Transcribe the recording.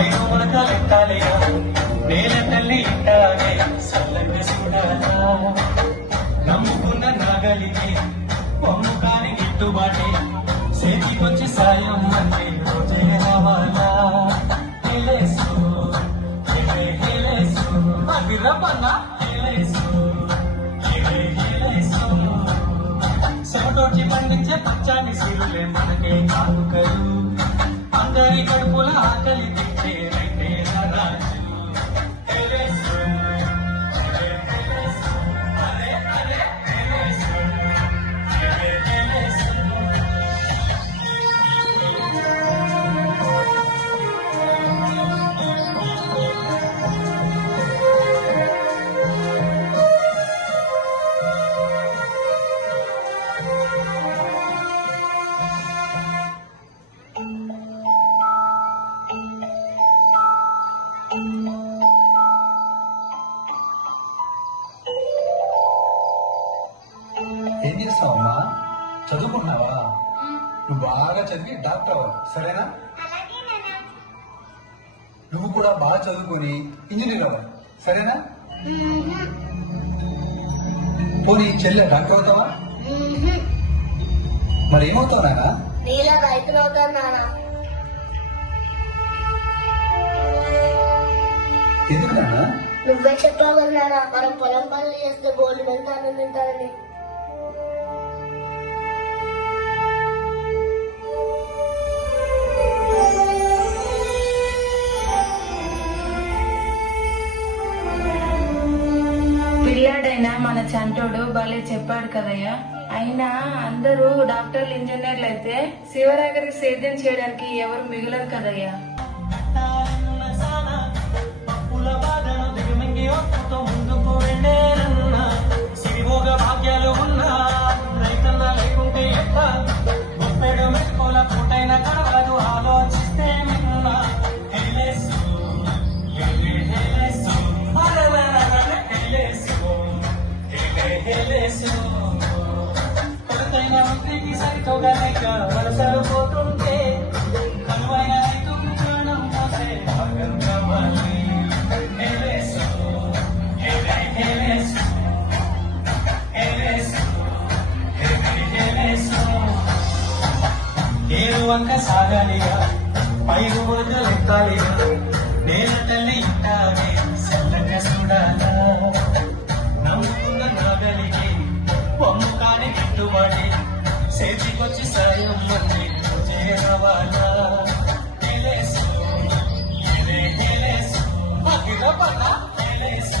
పైన మనకలెట్టాలిగా నేల తల్లి ఇట్టాగే సల్లంగా చూడాలా నమ్ముకున్న నాగలికి పొమ్ము కాని గిట్టుబాటే చేతికొచ్చి సాయం అంటే రోజే రావాలా హెలేసు హెలేసు అది రమ్మన్నా హెలేసు హెలేసు చెమటోటి పండించే పచ్చాని సిరులే మనకే కానుకలు అందరి కడుపుల ఆకలి తింటే రైతే రాజు హెలేసు హెలేసు అరే అరే హెలేసు హెలేసు ఏం చేస్తావమ్మా? చదువుకుంటున్నావా? నువ్వు బాగా చదివి డాక్టర్ అవ్వాలి, సరేనా? నువ్వు కూడా బాగా చదువుకొని ఇంజనీర్ అవ్వాలి, సరేనా? పోనీ చెల్లె డాక్టర్ అవుతావా? మరి ఏమవుతావు నాన్న? నీలా రైతులు అవుతాను నాన్న. ఎందుకు నాన్న? నువ్వే చెప్పావు కదా నాన్న, మనం పొలం పనులు చేస్తే గోల్డ్ వెళ్తాను తింటానని. పిల్లాడైనా మన చంటోడు భలే చెప్పాడు కదయ్యా. అయినా అందరూ డాక్టర్లు ఇంజనీర్లు అయితే శివరాగరికి సేద్యం చేయడానికి ఎవరు మిగలరు కదయ్యా. పప్పుల బాధను దిగమింగి ఒప్పుతో ముందుకు వెళ్ళేరన్నా సిరిభోగ భాగ్యాలు ఉన్నా రైతన్న లేకుంటే ఎట్లా ముప్పెడు మెక్కుల పూటైన కడవదు ఆలోచిస్తే నిన్న హెలేసు హెలేసు హెలేసు హెలేసు కొరతైన వృత్తికి సరితోగా లేక వలసలు పోతుంటే కనువైన రైతుకు ప్రాణం పోసే భాగం కావాలి హెలేసు హెలేసు హెలేసు హెలేసు ఏరు వంక సాగాలిగా పైరు వదలెత్తాలిగా నేల తల్లి ఇట్టాగే చల్లగా చూడాలా నమ్ముకున్న నాగలికి పొమ్ము కాని గిట్టుబాటి చేతికొచ్చి సాయం మంది చేరవాలా హెలేసు హెలేసు హెలేసు